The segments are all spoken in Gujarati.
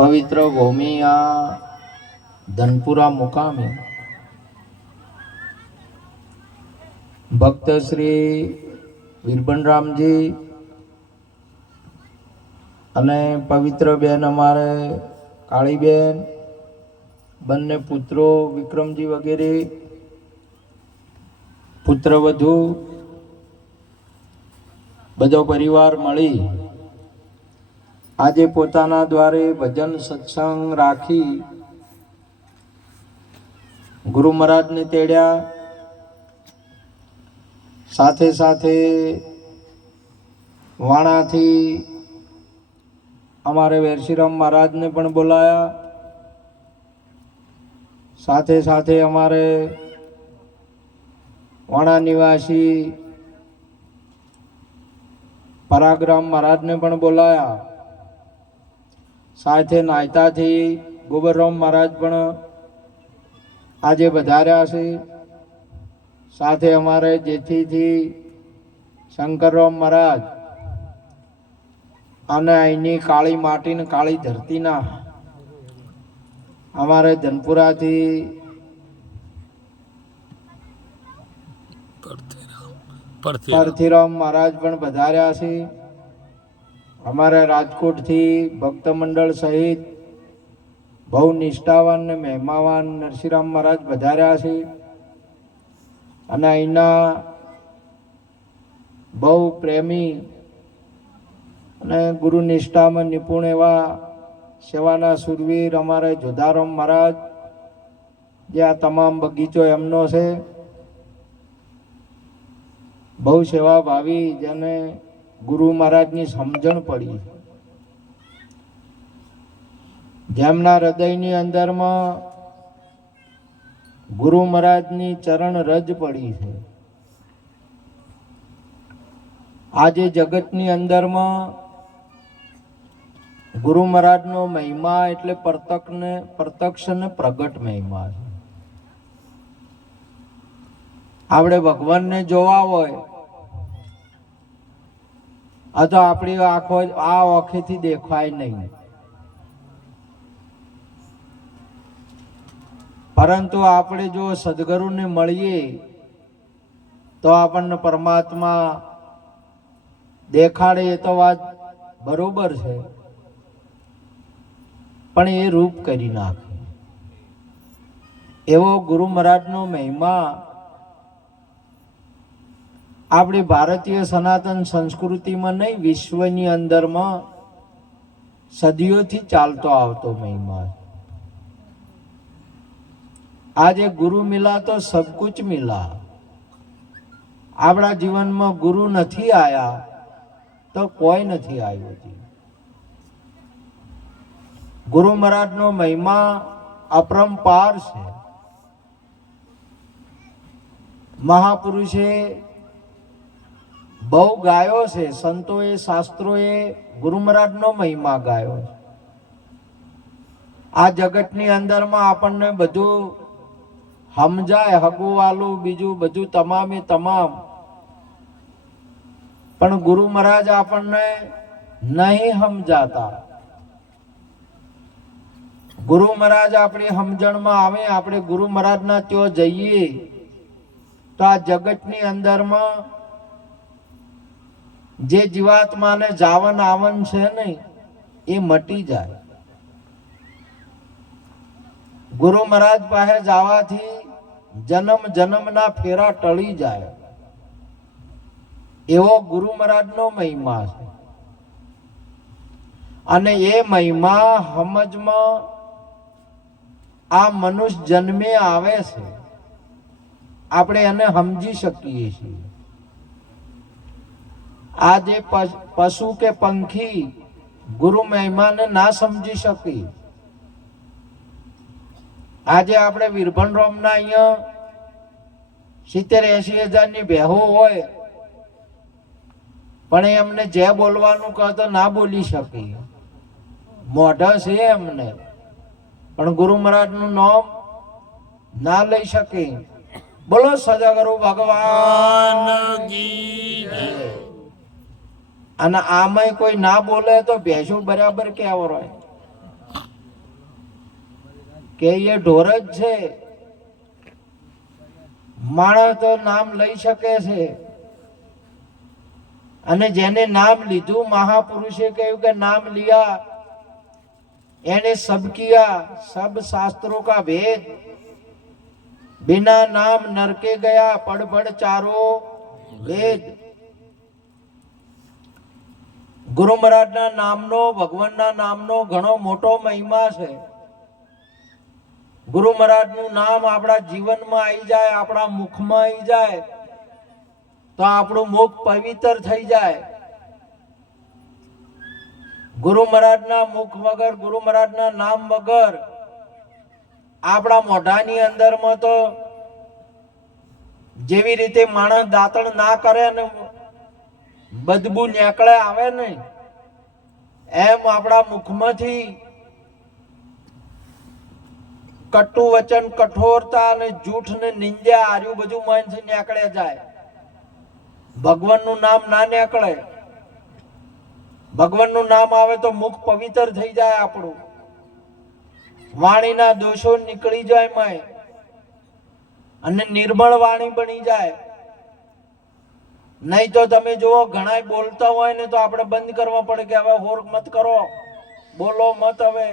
પવિત્ર ભૂમિ આ ધનપુરા મુકામે ભક્ત શ્રી વીરબનરામજી અને પવિત્ર બેન અમારે કાળીબેન, બંને પુત્રો વિક્રમજી વગેરે પુત્રવધુ બધો પરિવાર મળી આજે પોતાના દ્વારે ભજન સત્સંગ રાખી ગુરુ મહારાજને તેડ્યા. સાથે સાથે વાણાથી અમારે વેરશીરામ મહારાજને પણ બોલાયા. સાથે સાથે અમારે વાણા નિવાસી પરાગ્રામ મહારાજને પણ બોલાયા. સાથે નાયતાથી ગોબરરામ મહારાજ પણ આજે વધાર્યા છે. સાથે અમારે જેથીથી શંકરરામ મહારાજ અને અહીંની કાળી માટીને કાળી ધરતીના અમારે ધનપુરાથી પરથીરામ મહારાજ પણ વધાર્યા છે. અમારા રાજકોટથી ભક્ત મંડળ સહિત બહુ નિષ્ઠાવાન ને મહેમાવાન નરસિંહરામ મહારાજ વધાર્યા છે. અને અહીંના બહુ પ્રેમી અને ગુરુ નિષ્ઠામાં નિપુણ એવા સેવાના સુરવીર અમારે જોધારામ મહારાજ, જે આ તમામ બગીચો એમનો છે. બહુ સેવાભાવી, જેને ગુરુ મહારાજની સમજણ પડી, જેમના હૃદયની અંદરમાં ગુરુ મહારાજની ચરણ રજ પડી છે. આજે જગતની અંદરમાં ગુરુ મહારાજનો મહિમા એટલે પ્રત્યક્ષ ને પ્રગટ મહિમા છે. આપણે ભગવાનને જોવા હોય તો આપણી આંખો આ ઓખેથી દેખાય નહીં, પરંતુ આપણે જો સદગુરુને મળીએ તો આપણને પરમાત્મા દેખાડે. એ તો વાત બરોબર છે, પણ એ રૂપ કરી નાખે એવો ગુરુ મહારાજનો મહિમા આપણી ભારતીય સનાતન સંસ્કૃતિમાં નહીં, વિશ્વની અંદરમાં સદીઓથી ચાલતો આવતો મહિમા. આજે ગુરુ મિલા તો સબ કુછ મિલા. આપણા જીવનમાં ગુરુ નથી આયા તો કોઈ નથી આવ્યું. ગુરુ મહારાજનો મહિમા અપરંપાર છે. મહાપુરુષે બહુ ગાયો છે, સંતોએ શાસ્ત્રોએ ગુરુ મહારાજનો મહિમા ગાયો છે. આ જગતની અંદરમાં આપણને બધું સમજાય, હગુવાલું બીજું બધું તમામે તમામ, પણ ગુરુ મહારાજ આપણને નહીં સમજાતા. ગુરુ મહારાજ આપણી સમજણમાં આવે, આપણે ગુરુ મહારાજના ત્યાં જઈએ તો આ જગતની અંદરમાં જે જીવાત્માને જાવન આવન છે ને એ મટી જાય. ગુરુ મહારાજ પાસે જવાથી જન્મ જન્મના ફેરા ટળી જાય, એવો ગુરુ મહારાજનો મહિમા છે. અને એ મહિમા સમજમાં આ મનુષ્ય જન્મે આવે છે, આપણે એને સમજી શકીએ છીએ. આજે પશુ કે પંખી ગુરુ મહિમાને ના સમજી શકી. આજે આપણે વીરભનરામના અહીંયા 70-80 હજારની ભેહો હોય, પણ એમને જે બોલવાનું કહે તો ના બોલી શકે. મોઢા છે એમને, પણ ગુરુ મહારાજનું નામ ના લઈ શકે. બોલો સદગુરુ ભગવાન કી જય. અને આમાંય કોઈ ના બોલે તો ભેંસો બરાબર કેવો હોય. કે એ ઢોર જ છે. માણસ તો નામ લઈ શકે છે, અને જેને નામ લીધું, મહાપુરુષે કહ્યું કે નામ लिया એને सब किया, सब शास्त्रों का भेद, बिना नाम नरके गया, पढ़ पढ़ चारो વેદ. ગુરુ મહારાજના નામનો, ભગવાનના નામનો ઘણો મોટો મહિમા છે. ગુરુ મહારાજનું નામ આપણા જીવનમાં આવી જાય, આપણા મુખમાં આવી જાય તો આપણું મુખ પવિત્ર થઈ જાય. ગુરુ મહારાજના મુખ વગર, ગુરુ મહારાજના નામ વગર આપણા મોઢાની અંદરમાં તો જેવી રીતે માણસ દાંતણ ના કરે અને બદબુ નીકળે આવે ને, એમ આપણા મુખમાંથી કટુ વચન, કઠોરતા અને જૂઠ ને નિંદ્યા આર્યું બધું મનથી નીકળે જાય. ભગવાનનું નામ ના નીકળે. ભગવાનનું નામ આવે તો મુખ પવિત્ર થઈ જાય આપણું, વાણીના દોષો નીકળી જાય માય, અને નિર્મળ વાણી બની જાય. નહીં તો તમે જુઓ ઘણા બોલતા હોય ને તો આપણે બંધ કરવા પડે કે હવે હોર મત કરો, બોલો મત. હવે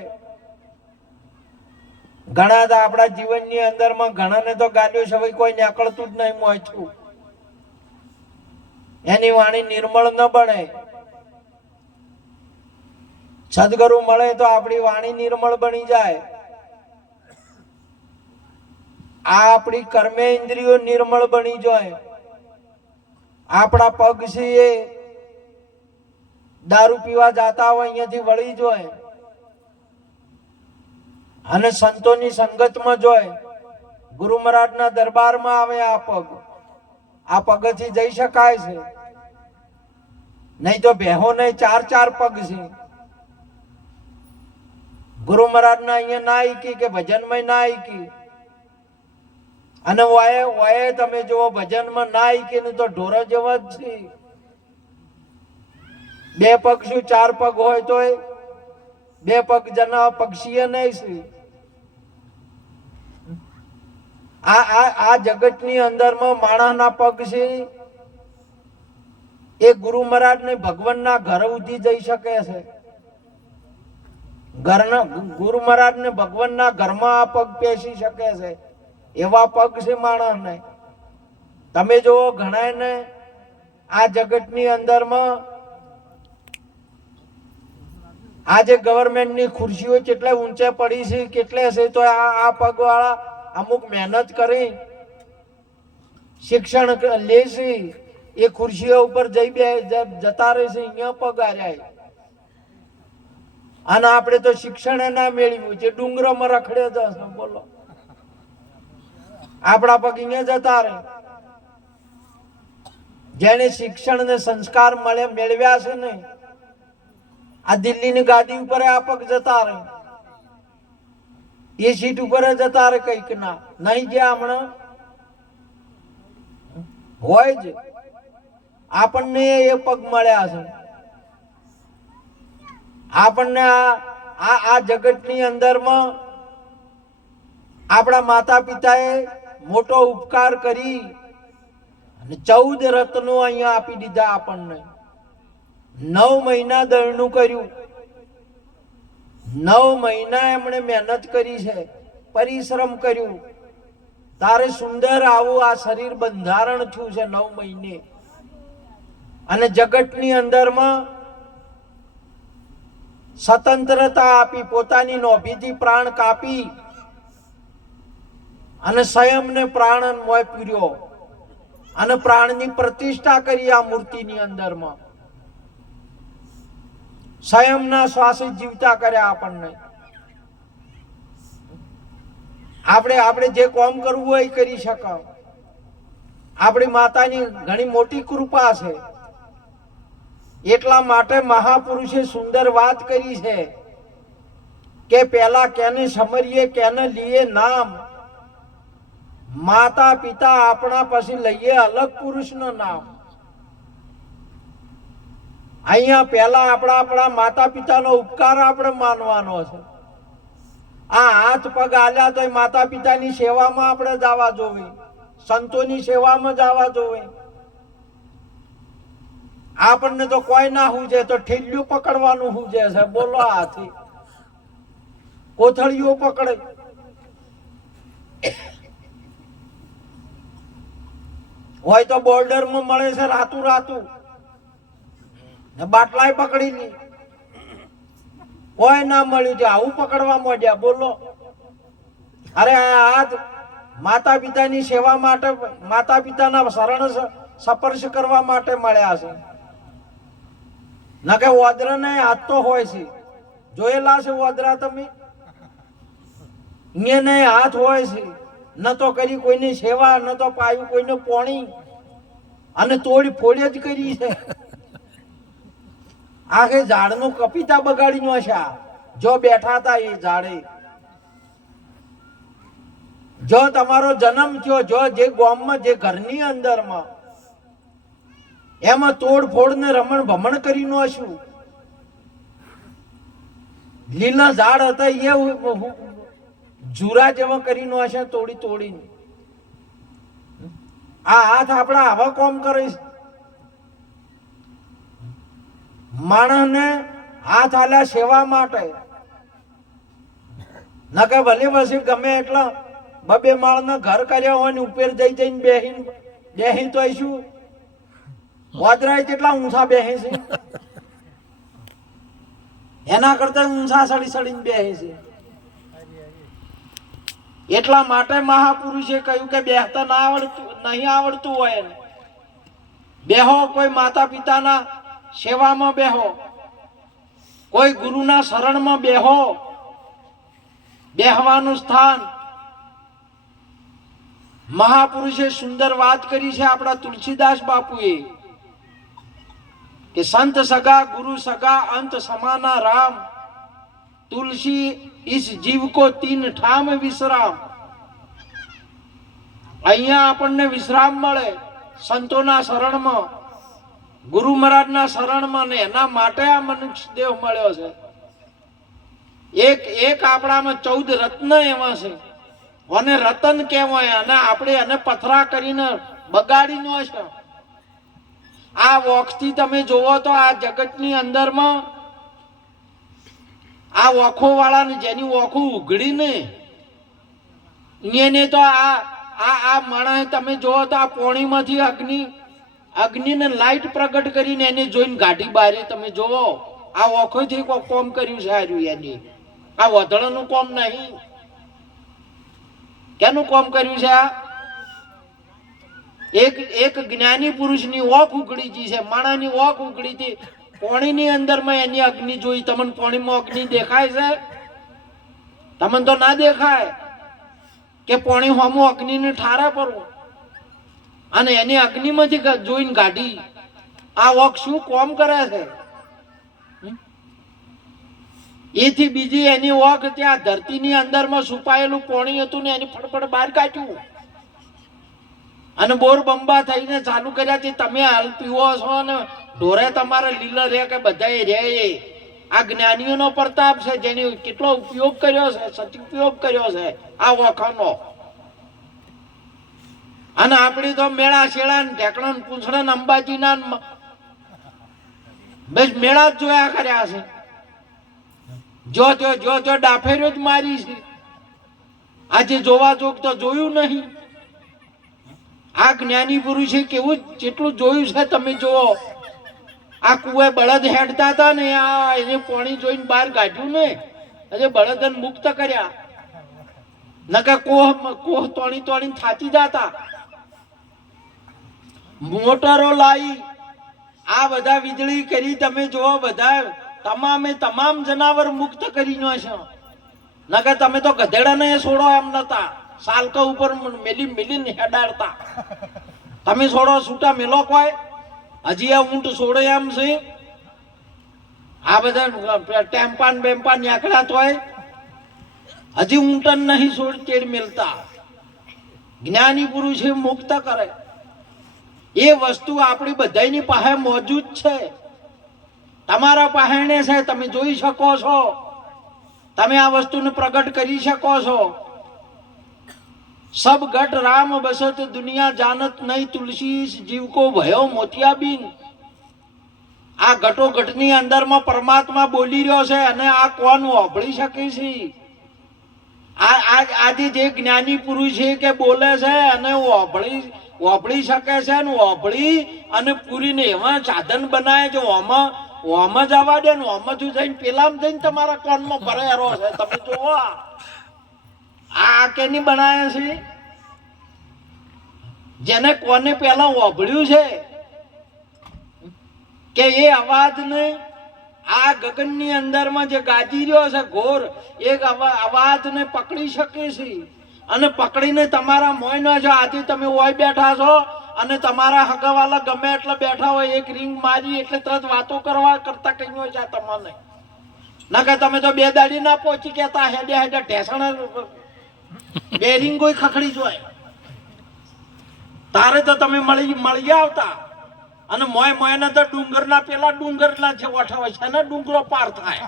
ઘણા આપણા જીવનની અંદરમાં ઘણાને તો ગાલ્યો છે, કોઈ નીકળતું જ નહીં મોંચું, એની વાણી નિર્મળ ન બને. સદગુરુ મળે તો આપણી વાણી નિર્મળ બની જાય. આ આપણી કર્મે ઇન્દ્રિયો નિર્મળ બની જાય. આપણા પગ છે એ દારૂ પીવા જાતા હોય અહીંયાથી વળી જાય, અને સંતોની સંગતમાં જોય, ગુરુ મહારાજના દરબારમાં આવે. આ પગથી જઈ શકાય છે, નહીં તો બેહો નહીં, 4 પગ છે. ગુરુ મહારાજના અહીંયા ના આઈકી કે ભજનમાં ના આઈકી, અને વાય તમે જુઓ ભજનમાં ના આઈકી ને તો ઢોર જેવા જ છે. 2 પગ શું 4 પગ હોય તો 2 પગ જના પક્ષીએ નહીં છે. આ જગતની અંદરમાં માણસના પગ છે એ ગુરુ મહારાજ ને ભગવાનના ઘર સુધી જઈ શકે છે. ગુરુ મહારાજ ને ભગવાનના ઘરમાં આ પગ પેસી શકે છે, એવા પગ છે માણસને. તમે જુઓ ઘણા ને આ જગતની અંદરમાં આજે ગવર્મેન્ટની ખુરશીઓ કેટલે ઊંચે પડી છે, કેટલે છે, તો આ પગ વાળા અમુક મહેનત કરી શિક્ષણ લે છે, એ ખુરશીઓ ઉપર જતા રહે છે, અહીંયા પગ આર્યા. અને આપણે તો શિક્ષણ ના મેળવ્યું છે, ડુંગરોમાં રખડે જશે. બોલો, આપણા પગ અહીંયા જતા રહે. જેને શિક્ષણ ને સંસ્કાર મેળવ્યા છે ને, આ દિલ્હીની ગાદી ઉપર આ પગ જતા રહે, એ સીટ ઉપર જતા રહે. કઈક ના નહીં જે હમણાં હોય જ આપણને એ પગ મળ્યા છે. આપણને આ જગતની અંદરમાં આપણા માતા પિતાએ મોટો ઉપકાર કરી અને 14 રત્નો અહીંયા આપી દીધા આપણને. 9 મહિના દળનું કર્યું, 9 મહિના એમણે મહેનત કરી છે, પરિશ્રમ કર્યું, તારે સુંદર આવું આ શરીર બંધારણ થયું છે 9 મહિને. અને જગતની અંદરમાં સ્વતંત્રતા આપી, પોતાની નોભીથી પ્રાણ કાપી અને સ્વયંને પ્રાણ મોય પીર્યો અને પ્રાણની પ્રતિષ્ઠા કરી આ મૂર્તિની અંદરમાં. સ્વયંના શ્વાસે જીવતા કર્યા આપણને. આપણે જે કામ કરવું હોય એ કરી શકાય. આપણી માતાની ઘણી મોટી કૃપા છે. એટલા માટે મહાપુરુષે સુંદર વાત કરી છે કે પેલા કેને સમરીએ કેને લીએ નામ, માતા પિતા આપણા પછી લઈએ અલગ પુરુષનું નામ. અહીંયા પેલા આપણા માતા પિતાનો ઉપકાર આપણે માનવાનો છે. આ હાથ પગ આલ્યા તો માતા પિતાની સેવામાં આપણે જવા જોવે, સંતોની સેવામાં જવા જોવે. આપણને તો કોઈ ના હુજે તો ઠેલ્યું પકડવાનું હુજે છે. બોલો હાથી કોથળીઓ પકડે. હોય તો બોર્ડર માં મળે છે રાતું રાતું, બાટલાય પકડી લી. કોઈ ના મળ્યું છે આવું પકડવા માંડ્યા. બોલો. અરે આ હાથ માતા પિતાની સેવા માટે, માતા પિતાના શરણ સ્પર્શ કરવા માટે મળ્યા છે. ના કે ઓદરા ને હાથ તો હોય છે, જોયેલા છે ઓદરા તમે? એને હાથ હોય છે, ન તો કરી કોઈની સેવા, ન તો પાયું કોઈને પોણી, અને તોડી ફોડે જ કરી છે. આખે ઝાડનું કપિતા બગાડીનો છે. જો બેઠા હતા એ ઝાડે, જો તમારો જન્મ થયો, જો જે ગામમાં, જે ઘરની અંદરમાં, એમાં તોડફોડ ને રમણ ભમણ કરી નો શું? લીલા ઝાડ હતા એ જુરા જેવા કરી નો હશે, તોડી તોડીને. આ હાથ આપણા આવા કોમ કરે છે. માણસને હાથ આલ્યા સેવા માટે, નકે ભલે પછી ગમે એટલા બબે માળના ઘર કર્યા હોય ને ઉપર જઈ જઈને બેહી તો શું વાદરાય કેટલા ઊંચા બેહે છે, એના કરતા ઊંચા સડી સડીને બેહે છે. એટલા માટે મહાપુરુષે કહ્યું કે બેહતા ના આવડતું, નહીં આવડતું હોય ને બેહો, કોઈ માતા પિતાના સેવામાં બેહો, કોઈ ગુરુના શરણમાં બેહો. બેહવાનું સ્થાન મહાપુરુષે સુંદર વાત કરી છે આપણા તુલસીદાસ બાપુએ કે સંત સગા ગુરુ સગા અંત સમાના રામ, तुलसी इस जीव को तीन ठाम विश्राम. અહીંયા આપણને વિશ્રામ મળે સંતોના શરણમાં, ગુરુ મહારાજના શરણમાં, ને એના માટે આ મનુષ્ય દેહ મળ્યો છે. એક એક આપણામાં 14 રત્ન એવા છે, અને રતન કહેવાય, અને આપણે એને પથરા કરીને બગાડીનો છે. આ વોખથી તમે જોવો તો આ જગતની અંદરમાં આ વોખો વાળાને જેની વોખો ઉઘડીને એને તો આ માણસ તમે જોવો તો આ પોણીમાંથી અગ્નિને લાઈટ પ્રગટ કરીને એને જોઈને ગાડી બારે તમે જોવો. આ વોખોથી કોમ કર્યું છે આર્યું એની. આ વધળનું કોમ નહીં. કેનું કોમ કર્યું છે? આ એક જ્ઞાની પુરુષની ઓખ ઉઘડી ગઈ છે, માણાની ઓખ ઉઘડી હતી. પોણીની અંદરમાં એની અગ્નિ જોઈ. તમને પોણીમાં અગ્નિ દેખાય છે? તમને તો ના દેખાય કે પોણી હોમું અગ્નિને ઠારા પરવું, અને એની અગ્નિમાંથી જોઈને ગાડી. આ ઓખ શું કોમ કરે છે? એથી બીજી એની ઓખ ત્યાં ધરતીની અંદરમાં છુપાયેલું પોણી હતું ને એની ફટફટ બહાર કાઢ્યું, અને બોર બંબા થઈને ચાલુ કર્યા છે. તમે હાલ પીવો છો ને ઢોરે તમારે લીલા રે કે બધા રે. આ જ્ઞાનીઓનો પ્રતાપ છે, જેને કેટલો ઉપયોગ કર્યો છે, સદુપયોગ કર્યો છે આ વખાનો. અને આપણી તો મેળા શેળા ને ઢેકણા ને પૂંછડા ને અંબાજીના બસ મેળા જ જોયા કર્યા છે. જો ડાફેરો જ મારી છે. આજે જોવા જોગ તો જોયું નહીં. આ જ્ઞાની પુરુષે કેવું જેટલું જોયું છે તમે જુઓ. આ કુએ બળદ હેડતા હતા ને, આ એને પાણી જોઈને બહાર કાઢ્યું ને, એટલે બળદન મુક્ત કર્યા. નકા કોહ તોણી થાચી જતા. મોટરો લાવી આ બધા વીજળી કરી તમે જુઓ. બધા તમામ જનાવર મુક્ત કરી નો છે. નકા તમે તો ગધેડાને છોડો એમ નતા, સાલકા ઉપર મેલીને હેડાડતા. તમે છોડો છૂટા મેલો કોઈ? હજી આ ઊંટ છોડે એમ છે? આ બધા ટેમ્પાન બેમ્પાન નીકળ્યા તોય હજી ઊંટન નહીં છોડ તેડ મેલતા. જ્ઞાની પુરુષે મુક્ત કરે એ વસ્તુ આપણી બધાની પાસે મોજૂદ છે. તમારા પાસે છે, તમે જોઈ શકો છો. તમે આ વસ્તુને પ્રગટ કરી શકો છો. સબ ઘટ રામ બસત દુનિયા જાનત નહીં, તુલસી જીવ કો ભયો મોતિયાબીન. આ ઘટો ઘટની અંદરમાં પરમાત્મા બોલી રહ્યો છે અને આ કોણ વાપરી શકે છે? આજે જે જ્ઞાની પુરુષ છે કે બોલે છે અને વાપરી શકે છે અને વાપરી અને પૂરીને એવા સાધન બનાવે છે, ઓમાં જવા દે ને ઓમાંથી જઈને પેલામાં જઈને તમારા કોનમાં ભરેલો છે. તમે જુઓ આ કેની બનાવે છે? જેને કોને પેલા વાપર્યું છે કે એ અવાજને આ ગગનની અંદરમાં જે ગાજી રહ્યો છે ઘોર, એક અવાજને પકડી શકે છે અને પકડીને તમારા મોયનો છો. આજે તમે ઓય બેઠા છો અને તમારા હગાવાલા ગમે એટલે બેઠા હોય, એક રિંગ મારી એટલે તરત વાતો કરતા કઈ હોય છે તમને. ના કે તમે તો બે દાડી ના પહોંચી કેતા હેડે હેડે ઢેસણ બે રિંગ કોઈ ખખડી જોય તારે તો તમે મળી આવતા. અને મોયના તો ડુંગરના પેલા ડુંગરના છે ઓઠાવે છે ને ડુંગરો પાર થાય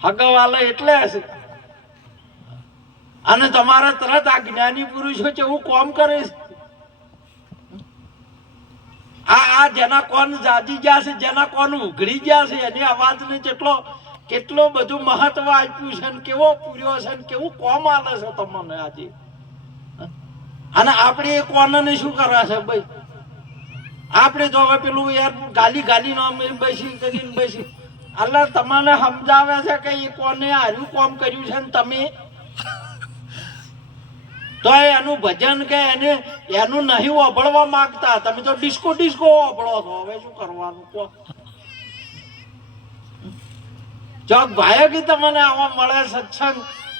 હગાવાલા એટલે હશે. અને તમારે તરત આ જ્ઞાની પુરુષો છે એવું કોમ કરે છે. આ જેના કોણ જાજી ગયા છે, જેના કોણ ઉઘડી ગયા છે, એની અવાજને કેટલો બધું મહત્વ આપ્યું છે ને કેવો પૂર્યો છે ને કેવું કોમ આલે છે તમને આજે. અને આપણે એ કોણને શું કરે છે ભાઈ? આપણે તો હવે પેલું યાર ગાલી નો બેસી કરીને બેસી એટલે તમને સમજાવે છે કે એ કોને હાર્યું કોમ કર્યું છે ને તમે તો એનું ભજન કે એનું નહીં ઓભળવા માંગતા. તમે તો ડિસ્કો ઓભળો છો. હવે શું કરવાનું કહો? ચોક ભાઈ કે તમને આવા મળે સત્સંગ,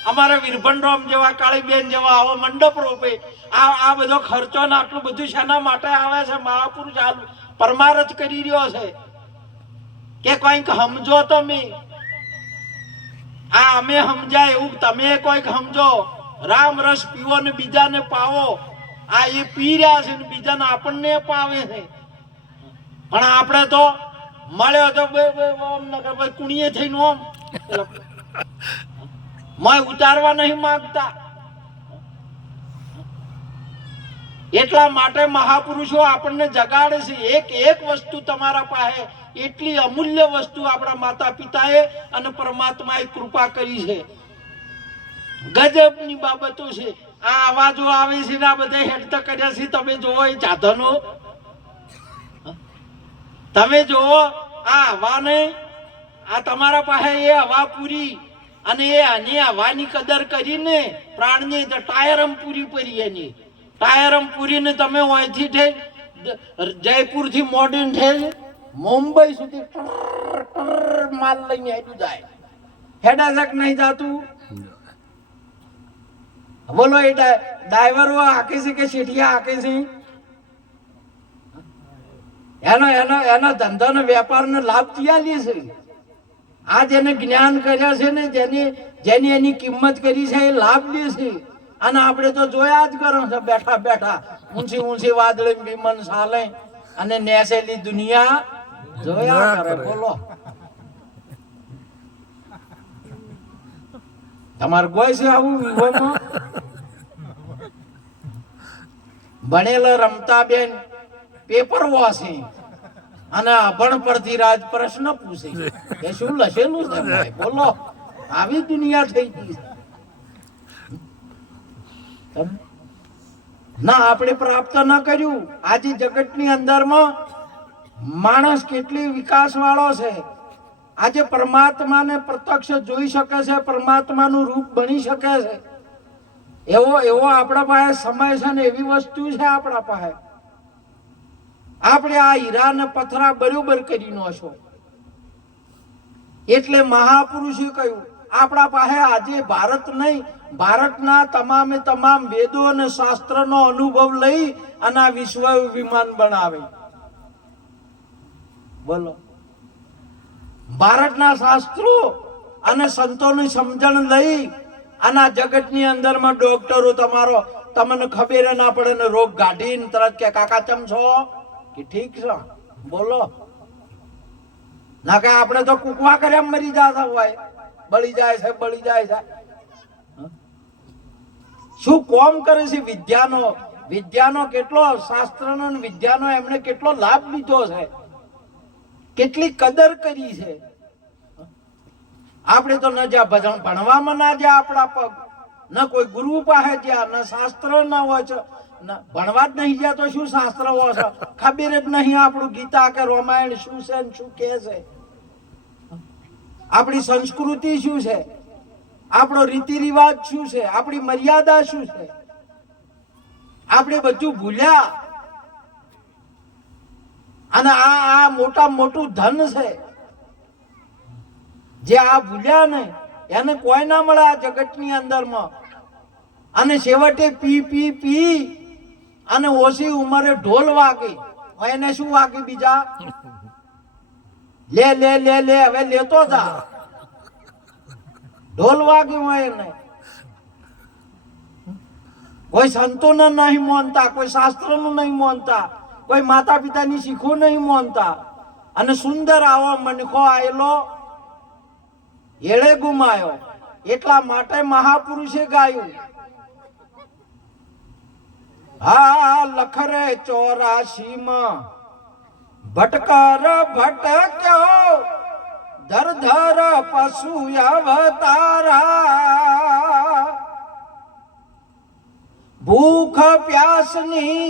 અમારે વીરભંડરામ જેવા, કાળીબેન જેવા આવો મંડપ રોપે. આ બધો ખર્ચો ને આટલું બધું શેના માટે આવે છે? મહાપુરુષ પરમારથ કરી રહ્યો છે કે કોઈક સમજો તમે. આ અમે સમજાય એવું તમે કોઈક સમજો. રામ રસ પીવો ને બીજાને પાવો. આ એ પી રહ્યા છે ને બીજાને આપણને પાવે છે. પણ આપણે તો મળ્યો તો કુણીએ થઈને ઓમ મય ઉતારવા નહીં માંગતા. એટલા માટે મહાપુરુષો આપણને જગાડે છે. એક વસ્તુ તમારા પાસે એટલી અમૂલ્ય વસ્તુ આપણા માતા પિતાએ અને પરમાત્માએ કૃપા કરી છે. ગજબની બાબતો છે. આ અવાજો આવે છે ને આ બધા હેડતા કર્યા છે. તમે જોવો એ સાધનો, તમે જોવો આ હવાને, આ તમારા પાસે એ હવા પૂરી અને એ આની હવાની કદર કરીને પ્રાણની ટાયરમ પૂરી પડી. એની ટાયરમ પૂરીને તમે અહીંથી જયપુર થી મોડીન થઈ મુંબઈ સુધી માલ લઈને હેડું જાય. હેડાજક નહીં જાતું. બોલો એ ડ્રાઈવરો હાકે છે કે શેઠિયા હાકે છે? એનો ધંધાનો વેપારનો લાભ ક્યાં લે છે? આ જેને જ્ઞાન કર્યા છે ને જેની એની કિંમત કરી છે એ લાભ લે છે. અને આપણે તો જોયા જ કરો છો બેઠા ઊંચી વાદળે વિમન ચાલે અને નેસેલી દુનિયા જોયા કરે. બોલો તમારે કોઈ છે આવું વિવોમાં? ભણેલો રમતા બેન પેપર વાંચે અને અભણ પરથી રાજ પ્રશ્ન પૂછે કે શું લખેલું છે ભાઈ? બોલો આવી દુનિયા થઈ ગઈ ના. આપણે પ્રાપ્ત ન કર્યું. આજે જગતની અંદરમાં માણસ કેટલી વિકાસ વાળો છે. આજે પરમાત્માને પ્રત્યક્ષ જોઈ શકે છે, પરમાત્માનું રૂપ બની શકે છે. એવો આપણા પાસે સમય છે ને એવી વસ્તુ છે આપણા પાસે. આપણે આ હીરા ને પથરા બરોબર કરી નો છો. એટલે મહાપુરુષે કહ્યું આપણા પાસે આજે ભારત નહીં, ભારતના તમામ વેદો અને શાસ્ત્રનો અનુભવ લઈ અને આ વિશ્વ વિમાન બનાવે. બોલો ભારતના શાસ્ત્રો અને સંતોની સમજણ લઈ અને આ જગતની અંદરમાં ડોક્ટરો તમને ખબર ના પડે ને રોગ કાઢીને તરત કે કાકા ચમ છો કે ઠીક છે. બોલો ના કે આપણે તો કુકવા કર્યા મરી જતા હોય. બળી જાય છે, બળી જાય છે. શું કોમ કરે છે? વિદ્યાનો કેટલો, શાસ્ત્રનો અને વિદ્યાનો એમણે કેટલો લાભ લીધો છે, કેટલી કદર કરી છે. આપણે તો ન જ્યાં ભણવામાં ના જ્યાં આપણા પગ, ન કોઈ ગુરુ પાસે જ્યાં, ન શાસ્ત્ર ના હોય છે, ભણવા જ નહીં ગયા તો શું શાસ્ત્ર હોય છે? ખબર જ નહીં આપણું ગીતા કે રામાયણ શું છે ને શું કે છે, આપણી સંસ્કૃતિ શું છે, આપણો રીતિ રિવાજ શું છે, આપણી મર્યાદા શું છે, આપણે બધું ભૂલ્યા. અને આ મોટા મોટું ધન છે જે આ ભૂલ્યા ને એને કોઈ ના મળે આ જગતની અંદરમાં. અને છેવટે પી પી પી અને ઓછી ઉંમરે ઢોલ વાગે. એને શું વાગે? બીજા લે લે લે લે, હવે લેતો જા. ઢોલ વાગ્યું હોય એને. કોઈ સંતોને નહીં માનતા, કોઈ શાસ્ત્રનું નહીં માનતા, કોઈ માતા પિતાની શીખો નહીં માનતા. અને સુંદર આવો મનખો આવેલો એળે ગુમાયો. એટલા માટે મહાપુરુષે ગાયું, હા લખરે 84 ભટકર ભટક્યો ધર ધર પશુ અવતારા. ભૂખ પ્યાસની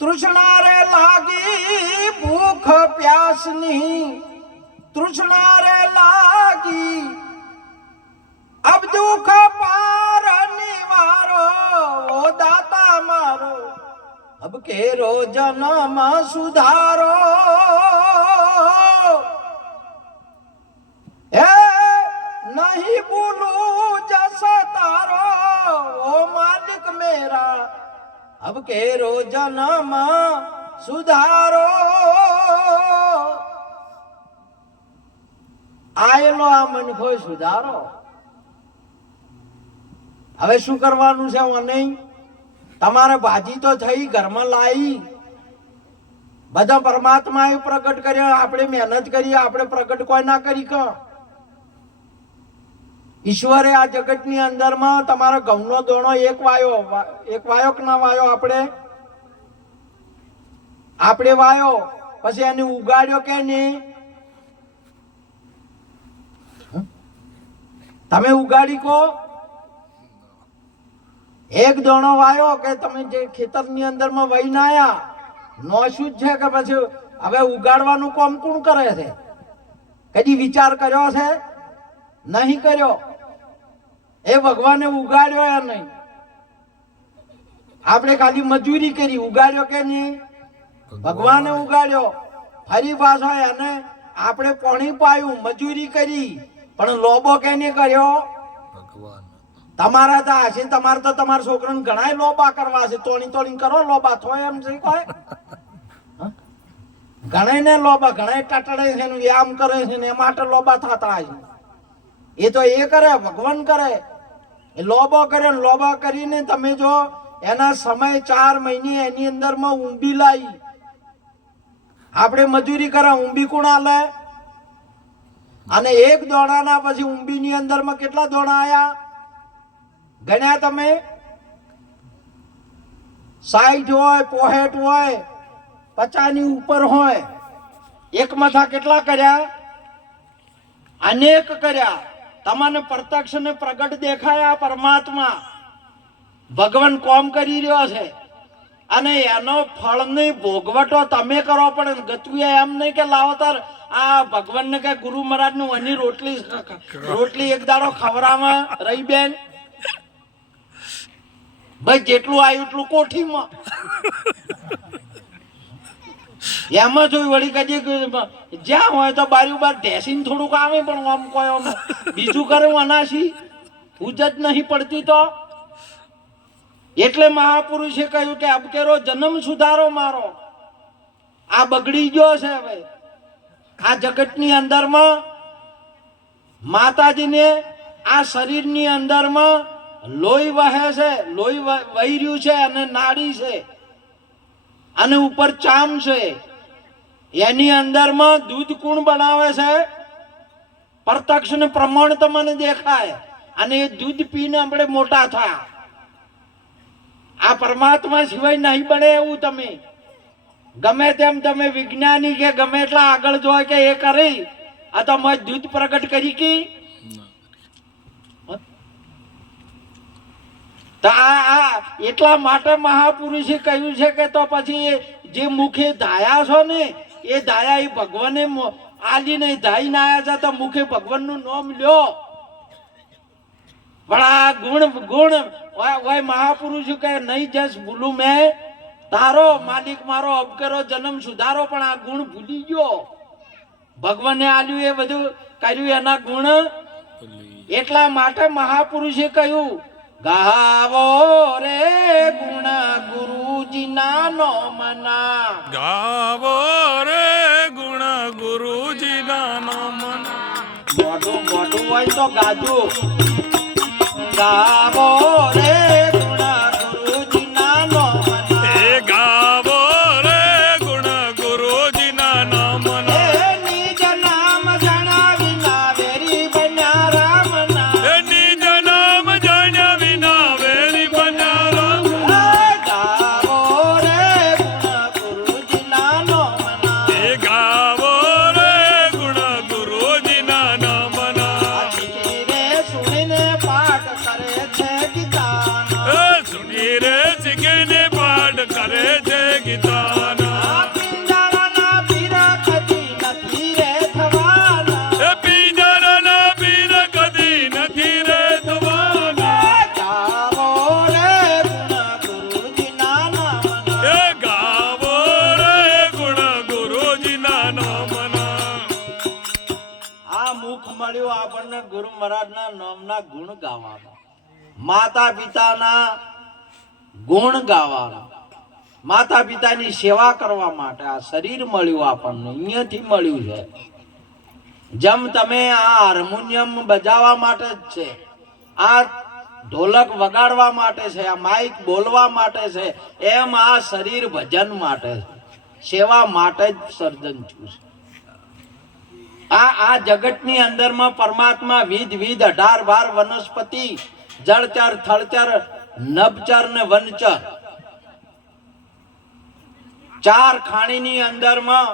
તૃષ્ણા રે લાગી, ભૂખ પ્યાસની તૃષ્ણા રે લાગી. અબ દુઃખ પાર નિવારો ઓ દાતા મારો, અબ કેરો જન્મ સુધારો. એ નહીં ભૂલું જસ તારો ઓ માલિક મેરા, અબ કેરો જન્મ સુધારો. આયેલો આ મનખો સુધારો. હવે શું કરવાનું છે? નહીં તમારે ભાજી તો થઈ, ઘરમાં લાવી, બધા પરમાત્માએ પ્રગટ કર્યા, આપણે મહેનત કરી, આપણે પ્રગટ કોઈ ના કરી કે ઈશ્વરે આ જગતની અંદરમાં તમારા ઘઉંનો દોણો એક વાયો કે ના વાયો? આપણે વાયો, પછી એને ઉગાડ્યો કે નહીં? તમે ઉગાડી કો? એક દોણો વાયો કે તમે જે ખેતરની અંદરમાં વહીને આયા, નોશું જ છે કે પછી હવે ઉગાડવાનું કામ કોણ કરે છે? કદી વિચાર કર્યો છે? નહીં કર્યો. એ ભગવાને ઉગાડ્યો યા નહીં? આપણે ખાલી મજૂરી કરી, ઉગાડ્યો કે નહીં? ભગવાને ઉગાડ્યો. ફરી પાછો એને આપણે પાણી પાયું, મજૂરી કરી, પણ લોબો કે નહીં કર્યો? તમારા તો હશે, તમારે તો તમારા છોકરાને ઘણા લોબા કરવા છે. તોણી કરો લોબા થોય એમ છે કોઈ? ઘણા ને લોબા, ઘણા ટટડે છે ને વ્યાયામ કરે છે ને એ માટે લોબા થતા છે. એ તો એ કરે, ભગવાન કરે. એ લોબો કરે, લોબા કરીને તમે જો એના સમય 4 મહિને એની અંદરમાં ઊંબી લાવી. આપણે મજૂરી કરે, ઊંબી કોણ આલે? અને એક દોડાના પછી ઊંબીની અંદરમાં કેટલા દોડા આયા ગણ્યા તમે? 60 હોય, 65 હોય, 50 ની ઉપર હોય. એક માથા કેટલા કર્યા? અનેક કર્યા. તમને પ્રત્યક્ષ ને પ્રગટ દેખાયા પરમાત્મા. ભગવાન કોમ કરી રહ્યો છે અને એનો ફળ નહીં ભોગવટો તમે કરો. પણ ગતું એમ નહીં કે લાવો તાર આ ભગવાન ને કે ગુરુ મહારાજ નું એની રોટલી એક દાડો ખવડાવવામાં રહી બેન. ભાઈ જેટલું આવ્યું એટલું કોઠીમાં. એમાં જોઈ વળી કદી જ્યાં હોય તો બારી બાર ઢેસીને થોડુંક આવે, પણ આમ કોઈ બીજું કરે અનાશી ઉજ જ નહીં પડતી. તો એટલે મહાપુરુષે કહ્યું કે અબકેરો જન્મ સુધારો મારો. આ બગડી ગયો છે. હવે આ જગતની અંદરમાં માતાજીને આ શરીરની અંદરમાં લોહી વહે છે, લોહી વહી રહ્યું છે અને નાડી છે અને ઉપર ચામ છે. એની અંદરમાં દૂધ કોણ બનાવે છે? પ્રત્યક્ષ ને પ્રમાણ તમને દેખાય અને એ દૂધ પીને આપણે મોટા થયા. આ પરમાત્મા સિવાય નહીં બને એવું. તમે ગમે તેમ તમે વિજ્ઞાની કે ગમે એટલા આગળ જોય કે એ કરી, આ તો મત દૂધ પ્રગટ કરી કે એટલા માટે મહાપુરુષે કહ્યું છે કે તો પછી જે મુખે ધાયા છો ને એ ધાયા એ ભગવાને આલી નહીં ધાઈ ના આવ્યા છે તો મુખે ભગવાન નું નામ લ્યો. પણ આ ગુણ ઓય મહાપુરુષ કહે નહીં જસ ભૂલું મેં તારો માલિક મારો અબકરો જન્મ સુધારો, પણ આ ગુણ ભૂલી ગયો. ભગવાને આલ્યું એ બધું કર્યું એના ગુણ. એટલા માટે મહાપુરુષે કહ્યું ગાવો રે ગુણ ગુરુજી નાનો મના, ગાવો રે ગુણ ગુરુજી નાનો મના. મોઢું મોઢું હોય તો ગાજો. ગાવો રે ગુણ ગુરુજી નાનો મના, એ ગાવો રે ગુણ ગુરુજી નાનો મના. એ નિજ નામ જણાવી ના વેરી બન્યા રામના, એ નિજ નામ જાણ્યા વિના વેરી બન્યા રામ. ગાવો રે ગુણ ગુરુજી નાનો મના, એ ગાવો રે ગુણ ગુરુજી નાનો મના. રે સુણીને પાઠ કરે છે ગીતાનો, એ સુની રે શીખીને પાઠ કરે છે ગીતાના. પિંજારાના પીરા કદી નથી રે થવાના, એ પિંજરાના પીર કદી નથી રે થવાના. ગાવો રે ગુણ ગુરુજી નાના મના, એ ગાવો રે ગુણ ગુરુજી નાનો મના. આ મુખ મળ્યું આપણને ગુરુ મહારાજના નામના ગુણ ગાવાના, માતા પિતાના ગુણ ગાવાના, માતા પિતાની સેવા કરવા માટે આ શરીર મળ્યું આપણને, અહીંયાથી મળ્યું છે. જેમ તમે આ હાર્મોનિયમ બજાવવા માટે જ છે, આ ઢોલક વગાડવા માટે છે, આ માઇક બોલવા માટે છે, એમ આ શરીર ભજન માટે છે, સેવા માટે જ સર્જન થયું છે. આ જગતની અંદરમાં પરમાત્મા વિધ 18 વનસ્પતિ જળચર થળચર નભચર ને વનચર 4 ખાણીની અંદરમાં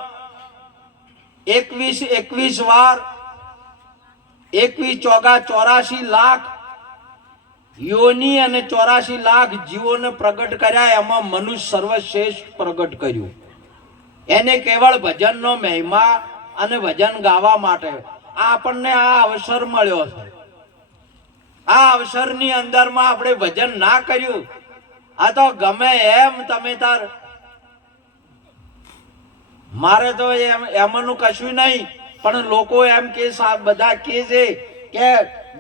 21 વાર 21 ચોગા 84 લાખ યોની અને 84 લાખ જીવોને પ્રગટ કર્યા. એમાં મનુષ્ય સર્વશ્રેષ્ઠ પ્રગટ કર્યું. એને કેવળ ભજનનો મહિમા અને ભજન ગાવા માટે આપણને આ અવસર મળ્યો છે. આ અવસરની અંદરમાં આપણે ભજન ના કર્યું, આ તો ગમે એમ તમે તાર મારે તો એમનું કશું નહીં, પણ લોકો એમ કે બધા કે છે કે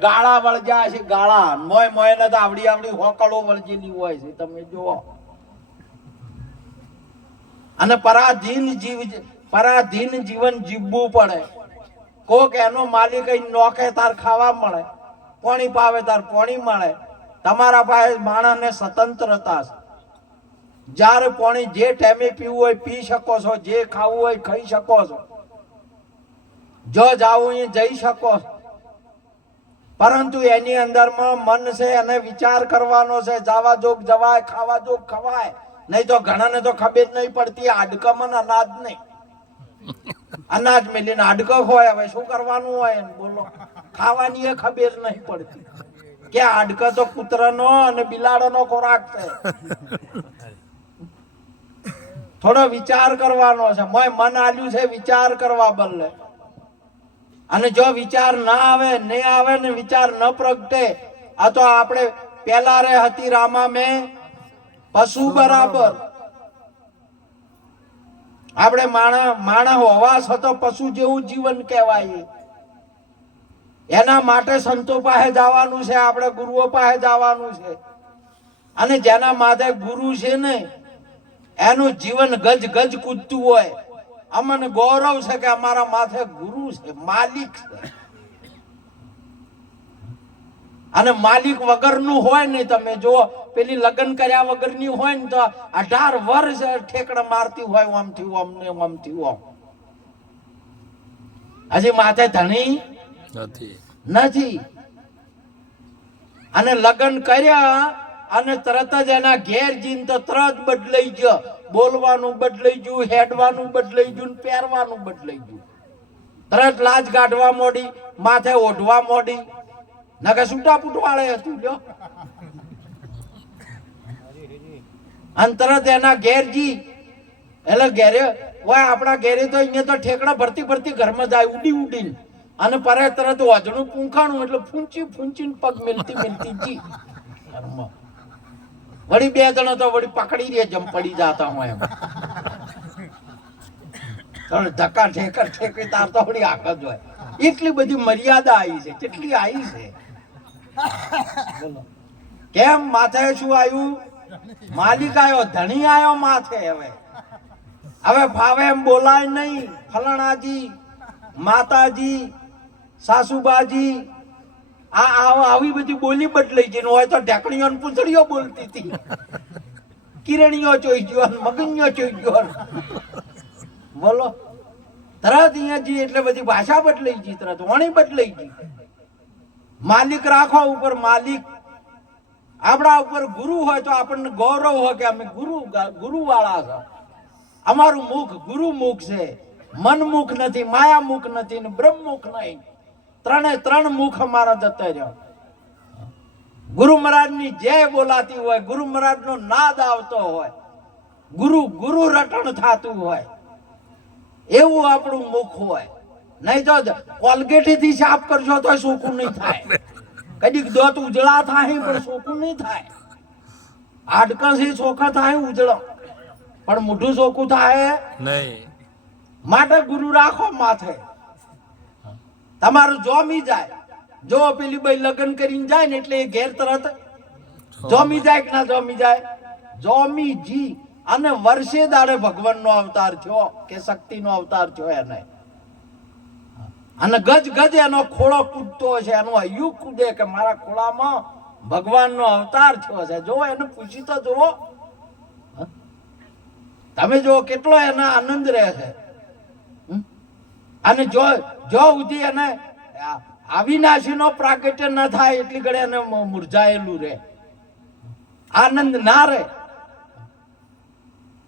ગાળા વળગ્યા છે, ગાળા મોય મોય ને તો આવડી હોકળો વળગેલી હોય છે. તમે જુઓ, અને પરાધીન જીવન જીવવું પડે. કોક એનો માલિક નોખે તાર ખાવા મળે, પાણી પાવે તાર પાણી મળે. તમારા પાસે માણસને સ્વતંત્રતા છે. જ્યારે પાણી જે ટાઈમે પીવું હોય પી શકો છો, જે ખાવું હોય ખાઈ શકો છો, જો જાવું એ જઈ શકો છો. પરંતુ એની અંદરમાં મન છે, એને વિચાર કરવાનો છે. જવા જોગ જવાય, ખાવા જોગ ખવાય, નહીં તો ઘણાને તો ખબર જ નહીં પડતી હાડકામાં અનાજ નહીં. અનાજ મેલીને હાડકો હોય, હવે શું કરવાનું હોય બોલો? ખાવાની એ ખબર નહીં પડતી કે હાડકા તો કૂતરાનો અને બિલાડાનો ખોરાક છે. થોડો વિચાર કરવાનો છે. મન આલ્યું છે વિચાર કરવા બદલે. અને જો વિચાર ના આવે નહીં આવે ને વિચાર ન પ્રગટે, આ તો આપણે પેલા રે હતી રામા મેં પશુ બરાબર. આપણે માણસ હોવા છતાં પશુ જેવું જીવન કહેવાય. એના માટે સંતો પાસે જવાનું છે, આપણે ગુરુઓ પાસે જવાનું છે. અને જેના માથે ગુરુ છે ને એનું જીવન ગજ ગજ કૂદતું હોય. અમને ગૌરવ છે કે અમારા માથે ગુરુ છે, માલિક છે. અને માલિક વગરનું હોય ને, તમે જો પેલી લગ્ન કર્યા વગરની હોય ને તો 18 વર્ષ ઠેકડા મારતી હોય, આમથી આમ ને આમથી આમ. હજી માથે ધણી નથી. અને લગ્ન કર્યા અને તરત જ એના ઘેર જઈને તો તરત બદલાઈ ગયો. બોલવાનું બદલાઈ ગયું, હેડવાનું બદલાઈ ગયું, પહેરવાનું બદલાઈ ગયું. તરત લાજ કાઢવા મોડી, માથે ઓઢવા મોડી. નકે છૂટા પૂટવાળે હતું લ્યો. અને તરત એના ઘેર જી એટલે ઘેરે હોય આપણા ઘેરે તો અહીંયા તો ઠેકડા ભરતી ભરતી ઘરમાં જાય ઉડી ઉડીને. અને પરે તરત વાજણું પૂંખાણું એટલે ફૂંચી ફૂંચીને પગ મિલતી મિલતી જી ઘરમાં. વળી બે જણો તો વળી પકડી રે જમ પડી જાતા હોય એમ. ધક્કા ઠેકર ઠેકરી તાર તો વળી આખ જ હોય. એટલી બધી મર્યાદા આવી છે. કેટલી આવી છે બોલો. કેમ માથે શું આવ્યું? માલિક આવ્યો, ધણી આવ્યો માથે. હવે ફાવે એમ બોલાય નહીં. ફલાણાજી, માતાજી, સાસુબાજી, આવી બધી બોલી બદલાઈ ગઈ. હોય તો ઢેકણીઓ ને પૂંછડીઓ બોલતી હતી. કિરણીઓ ચોઈ ગયો, મગનીઓ ચોઈ ગયો. બોલો તરત અહીંયા જી એટલે બધી ભાષા બદલાઈ ગઈ. તરત વાણી બદલાઈ ગઈ. માલિક રાખો ઉપર માલિક. આપણા ઉપર ગુરુ હોય તો આપણને ગૌરવ હોય કે અમે ગુરુ વાળા છે. અમારું મુખ ગુરુ મુખ છે. મન મુખ નથી, માયા મુખ નથી ને બ્રહ્મ મુખ નહીં. ત્રણે ત્રણ મુખ અમારા જતા રહ્યો. ગુરુ મહારાજ ની જય બોલાતી હોય, ગુરુ મહારાજ નો નાદ આવતો હોય, ગુરુ રટણ થતું હોય, એવું આપણું મુખ હોય. નહીં તો કોલગેટ થી સાફ કરશો તો ચોખ્ખું નહીં થાય. કદીક દોત ઉજળા થાય પણ ચોખ્ખું નહીં થાય. હાડકાથી ચોખ્ખા થાય ઉજળો, પણ મોઢું ચોખ્ખું થાય નહીં. માટે ગુરુ રાખો માથે. તમારું જોમી જાય. જો પેલી ભાઈ લગ્ન કરીને જાય ને એટલે એ ઘેર તરત જોમી જાય કે ના જોમી જાય? જોમી જી. અને વર્ષે દાડે ભગવાન નો અવતાર થયો કે શક્તિ નો અવતાર થયો એને. અને ગજ ગજ એનો ખોળો કૂદતો છે. એનું હૈયું કૂદે કે મારા ખોળામાં ભગવાન નો અવતાર થયો છે. જો એને પૂછી તો જુઓ. તમે જો કેટલો એના આનંદ રહે છે. અને જો સુધી એને અવિનાશી નો પ્રાગટ્ય ન થાય એટલી ઘડી એને મુરઝાયેલું રહે, આનંદ ના રહે.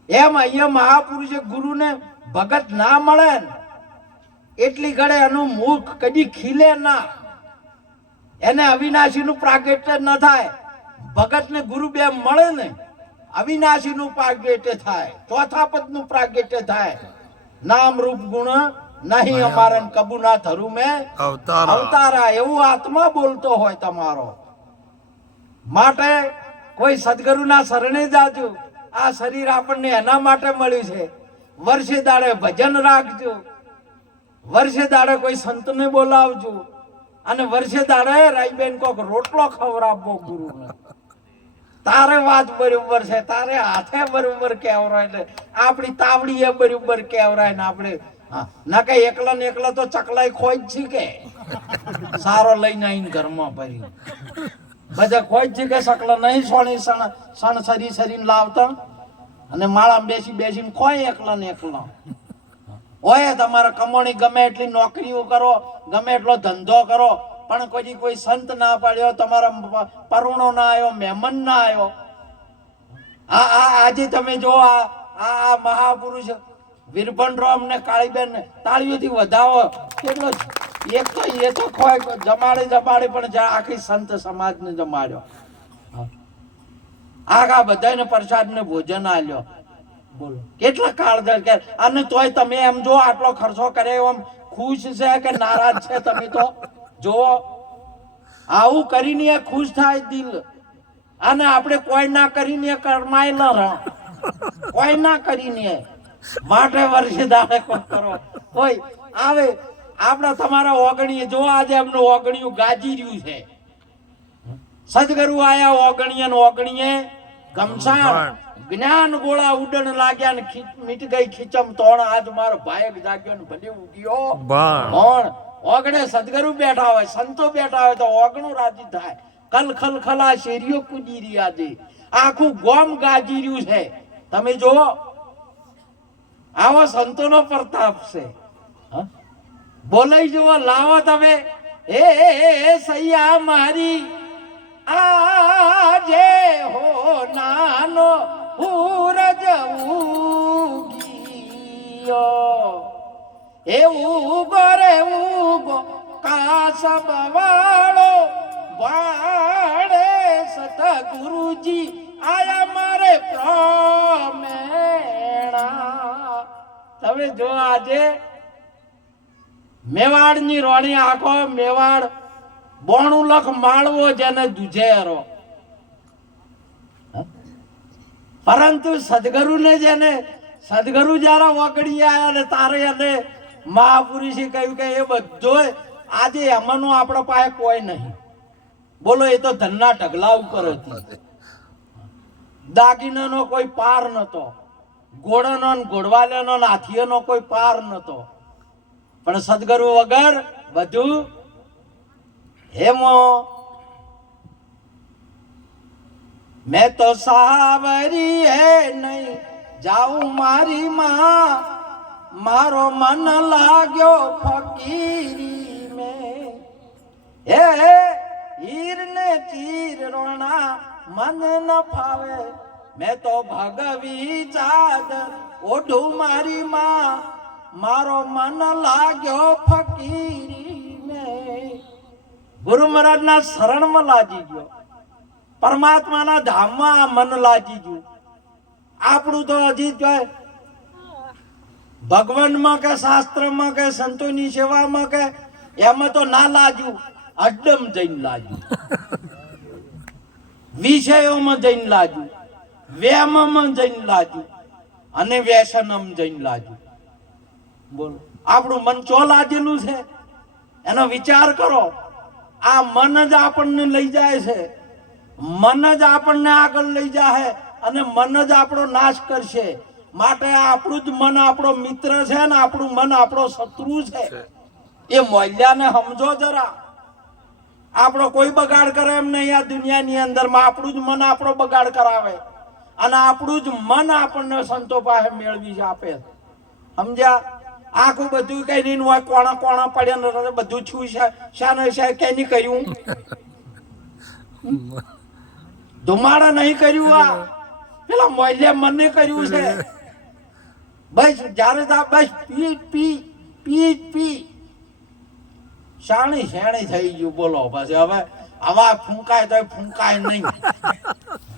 એમ અહીંયા મહાપુરુષે ગુરુને ભગત ના મળે ને એટલી ઘડે એનું મુખ કદી ખીલે ના. એને અવિનાશી નું પ્રાગટ્ય ન થાય. ભગત ને ગુરુ બે મળે ને અવિનાશી નું પ્રાગટ્ય થાય, ચોથા પદ નું પ્રાગટ્ય થાય. નામ રૂપ ગુણ નહીં અમારે કબુ ના ધરું મેં અવતારા, એવું આત્મા બોલતો હોય તમારો. માટે કોઈ સદગુરુ ના શરણે જાજો. આ શરીર આપણને એના માટે મળ્યું છે. વર્ષે દાડે ભજન રાખજો, વર્ષે દાડે કોઈ સંતને બોલાવજો, અને વર્ષે દાડે રાઈબેન કોક રોટલો ખવડાવવો ગુરુને. તારે વાત બરોબર છે, તારે હાથે બરોબર કેવરાય એટલે આપણી તાવડી એ બરોબર કેવરાય ને આપણે ના કઈ એકલા ને એકલા તો ચકલાઈ ખોઈ જ છે કે સારો લઈને આવીને ઘરમાં ભરી બધા ખોઈ જ છે કે સકલા નહીં સોણી સણ સરી સરીને લાવતા અને માળા બેસીને ખોઈ એકલા ને એકલા. હોય તમારે કમાણી ગમે એટલી નોકરીઓ કરો, ગમે એટલો ધંધો કરો, પણ કોઈ સંત ના પાડ્યો, તમારા પરુણો ના આવ્યો, મહેમાન ના આવ્યો. આજે તમે જો આ મહાપુરુષ વીરભદ્રરામ ને કાળીબેન તાળીઓથી વધાવો કેટલો. એક તો એ તો ખોય જમાડે પણ આખી સંત સમાજ ને જમાડ્યો. આખા બધાને પ્રસાદ ને ભોજન આલ્યો. બોલો કેટલા કાળદર કે. અને તોય તમે એમ જો આટલો ખર્ચો કર્યો એમ ખુશ છે કે નારાજ છે? તમે તો જો આવું કરીને ખુશ થાય દિલ. અને આપણે કોઈ ના કરીને કરમાયેલા રહો, કોઈ ના કરીને. માટે વર્ષે દાડે કોઈ કરો કોઈ આવે આપડા તમારા ઓગણીએ જો આજે એમનું ઓગણીયું ગાજી રહ્યું છે. સદગુરુ આયા ઓગણીએ ગમસાણ જ્ઞાન ગોળા ઉડન લાગ્યા ને મીટ ગઈ ખીચમ તોણ. આજ મારો ભાઈ જાગ્યો ને ભલે ઉગ્યો પણ ઓગણે સદગુરુ બેઠા હોય, સંતો બેઠા હોય તો ઓગણું રાજી થાય. ખલ ખલા શેરીઓ કૂદી રહી. આજે આખું ગોમ ગાજી રહ્યું છે. તમે જુઓ આવા સંતોનો પ્રતાપ છે. બોલાઈ જુઓ, લાવો તમે એ સૈયા મારી આજે હો નાનો સૂરજ ઉગીયો એ ઉગો રે ઉગો કાસબ વાળો વાળે સતગુરુજી આયા મારે પ્રમેણા. તમે જો આજે મેવાડની રોણી આખો મેવાડ 92 લાખ માળવો જેને દુજેરો, પરંતુ સદગુરુને જેને સદગુરુ જયારે વગડી આયા ને તારે એને મહાપુરુષે કહ્યું કે એ બધો આજે એમાંનું આપણા પાસે કોઈ નહીં. બોલો, એ તો ધનના ઢગલા ઉપર હતી. દાગીનાનો કોઈ પાર નતો, ઘોડાનો ને ઘોડવાલેનો ને હાથીઓનો કોઈ પાર નતો, પણ સદગુરુ વગર બધું હેમો. મેં તો સાવરી હે નહીં જાઉં મારી માં, મારો મન લાગ્યો ફકીરી મેં. હે હીર ને ચીર રોણા મન ન ફાવે, મેં તો ભગવી ચાદર ઓઢું મારી માં, મારો મન લાગ્યો ફકીરી મેં. ગુરુ મહારાજના શરણમાં લાગી ગયો, પરમાત્માના ધામમાં મન લાગી ગયું. આપણું તો હજી ભગવાનમાં કે શાસ્ત્રમાં કે સંતોની સેવામાં કે એમાં તો ના લાગ્યું, અડ્ડમ જઈને લાગ્યું, વિષયોમાં જઈને લાગ્યું, વ્યામમાં જઈને લાગ્યું અને વ્યસનમ જઈને લાગ્યું. બોલો, આપણું મન ચો લાગેલું છે એનો વિચાર કરો. આ મન જ આપણને લઈ જાય છે, મન જ આપણને આગળ લઈ જાય અને મન જ આપણો નાશ કરશે. માટે આપણું જ મન આપણો મિત્ર છે ને આપણું મન આપણો શત્રુ છે. એ મોલ્યાને સમજો જરા. આપણો કોઈ બગાડ કરે એમ નહીં આ દુનિયાની અંદરમાં. આપણું જ મન આપણો બગાડ કરાવે અને આપણું જ મન આપણને સંતો પાસે મેળવી આપે. સમજ્યા? આખું બધું કઈ નહીં હોય, કોણા કોણા પડ્યા બધું છું શાને છે કઈ નહીં કર્યું, ધુમાડા નહીં કર્યું, આ પેલા મોલ્યા મને કર્યું છે. બસ જયારે બસ પી પી પી પી શાણી શાણી થઈ ગયું. બોલો પછી હવે આવા ફૂંકાય તો ફૂંકાય નહીં.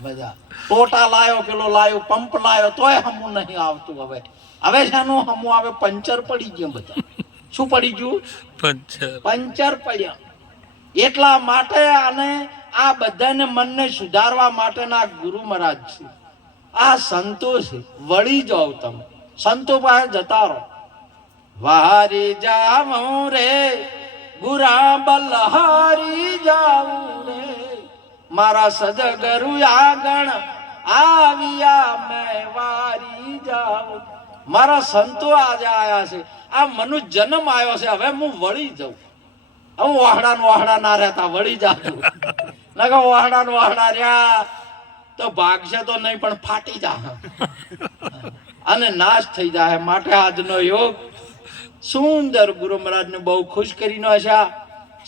બધા ટોટા લાયો, પેલો લાયો, પંપ લાયો, તોય હમું નહીં આવતું. હવે હવે શાનું હમું આવે? પંચર પડી ગયું બધા. શું પડી ગયું? પંચર પડ્યા. એટલા માટે અને આ બધાને મનને સુધારવા માટેના ગુરુ મહારાજ છે, આ સંતો છે. વળી જાઓ, તમે સંતો પાસે જતા રહો. વારી જાઉં રે ગુરા બલહારી જાઉં રે, મારા સદગુરુ આગણ આવ્યા મેં વારી જાઉં. મારા સંતો આજે આયા છે, આ મનુષ્ય જન્મ આવ્યો છે, હવે હું વળી જાઉં. હું વાહડા ના રહેતા, વળી જાઉં. વાહડા રહ્યા તો ભાગશે તો નહીં પણ ફાટી જાય અને નાશ થઈ જાય. માટે આજનો યોગ સુંદર ગુરુ મહારાજને બહુ ખુશ કરીને છે.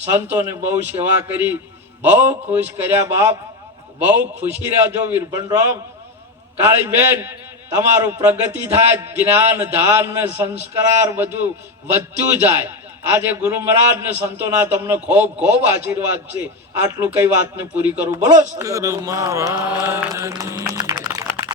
સંતોને બહુ સેવા કરી, બહુ ખુશ કર્યા. બાપ બહુ ખુશી રહેજો. વીરભણરામ, કાળીબેન, તમારું પ્રગતિ થાય, જ્ઞાન ધાન ને સંસ્કાર બધું વધતું જાય. આજે ગુરુ મહારાજ ને સંતોના તમને ખૂબ ખૂબ આશીર્વાદ છે. આટલું કઈ વાતને પૂરી કરું. બોલો ગુરુ મહારાજ.